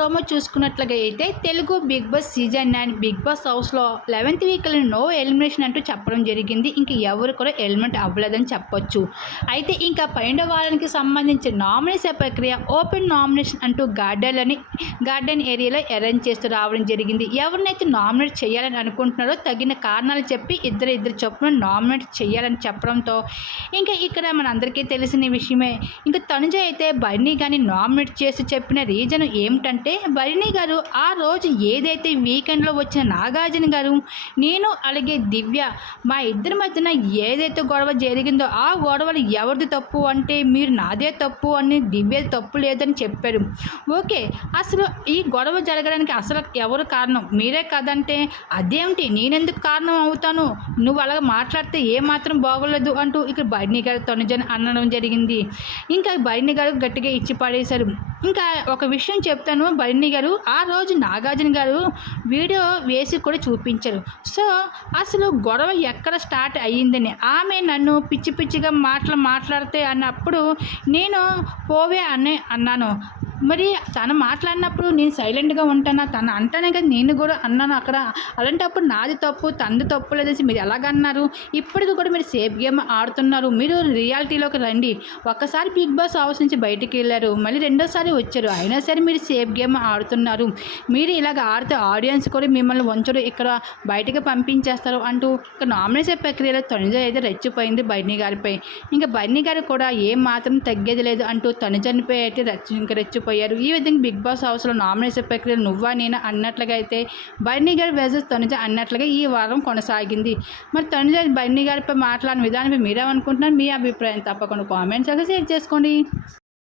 Promo చూసుకున్నట్లుగా అయితే Telugu Bigg Boss season nine Bigg Boss హౌస్లో లెవెన్త్ వీక్లో నో ఎలిమినేషన్ అంటూ చెప్పడం జరిగింది. ఇంకా ఎవరు కూడా ఎలిమెంట్ అవ్వలేదని చెప్పొచ్చు. అయితే ఇంకా పన్నెండో వారానికి సంబంధించిన నామినేషన్ ప్రక్రియ? ఓపెన్ నామినేషన్ అంటూ గార్డెన్లని గార్డెన్ ఏరియాలో అరేంజ్ చేస్తూ రావడం జరిగింది. ఎవరినైతే నామినేట్ చేయాలని అనుకుంటున్నారో తగిన కారణాలు చెప్పి ఇద్దరు ఇద్దరు చొప్పున నామినేట్ చేయాలని చెప్పడంతో ఇంకా ఇక్కడ మనందరికీ తెలిసిన విషయమే. ఇంకా తనుజ అయితే బన్నీ కానీ నామినేట్ చేసి చెప్పిన రీజన్ ఏమిటంటే బర్నీ గారు ఆ రోజు ఏదైతే వీకెండ్లో వచ్చిన నాగార్జున గారు నేను అలాగే దివ్య మా ఇద్దరి మధ్యన ఏదైతే గొడవ జరిగిందో ఆ గొడవలు ఎవరిది తప్పు అంటే మీరు నాదే తప్పు అని దివ్య తప్పు లేదని చెప్పారు. ఓకే అసలు ఈ గొడవ జరగడానికి అసలు ఎవరు కారణం? మీరే కదంటే అదేమిటి? నేనెందుకు కారణం అవుతాను? నువ్వు అలాగ మాట్లాడితే ఏ మాత్రం బాగోలేదు అంటూ ఇక్కడ భరిణి గారు తనుజని అనడం జరిగింది. ఇంకా బర్నీ గారు గట్టిగా ఇచ్చి పడేశారు ఇంకా ఒక విషయం చెప్తాను బర్నీ గారు. ఆ రోజు నాగార్జున గారు వీడియో వేసి కూడా చూపించారు. సో అసలు గొడవ ఎక్కడ స్టార్ట్ అయ్యిందని? ఆమె నన్ను పిచ్చి పిచ్చిగా మాటలు మాట్లాడితే అన్నప్పుడు నేను పోవే అనే అన్నాను. మరి తను మాట్లాడినప్పుడు నేను సైలెంట్గా ఉంటానా? తను అంటానే కదా నేను కూడా అన్నాను అక్కడ. అలాంటప్పుడు నాది తప్పు తనది తప్పు లేదేసి మీరు ఎలాగన్నారు ఇప్పటికి కూడా మీరు సేఫ్ గేమ్ ఆడుతున్నారు. మీరు రియాలిటీలోకి రండి. ఒక్కసారి బిగ్ బాస్ హౌస్ నుంచి బయటికి వెళ్ళారు. మళ్ళీ రెండోసారి వచ్చారు. అయినా సరే మీరు సేఫ్ గేమ్ ఆడుతున్నారు. మీరు ఇలాగ ఆడితే ఆడియన్స్ కూడా మిమ్మల్ని వంచరు. ఇక్కడ బయటకు పంపించేస్తారు అంటూ ఇక నామినేషన్ ప్రక్రియలో తనుజ అయితే రెచ్చిపోయింది బర్నీ గారిపై. ఇంకా బర్నీ గారు కూడా ఏం మాత్రం తగ్గేది లేదు అంటూ తనుజనిపై అయితే రెచ్చి ఇంకా రెచ్చిపోయారు ఈ విధంగా బిగ్ బాస్ హౌస్లో నామినేషన్ ప్రక్రియ నువ్వా నేను అన్నట్లుగా అయితే బర్నీ గారి వేసెస్ తనుజ అన్నట్లుగా ఈ వారం కొనసాగింది. మరి తనుజ బర్నీ గారిపై మాట్లాడిన విధానంపై మీరేమనుకుంటున్నారు మీ అభిప్రాయం తప్పకుండా కామెంట్స్ షేర్ చేసుకోండి.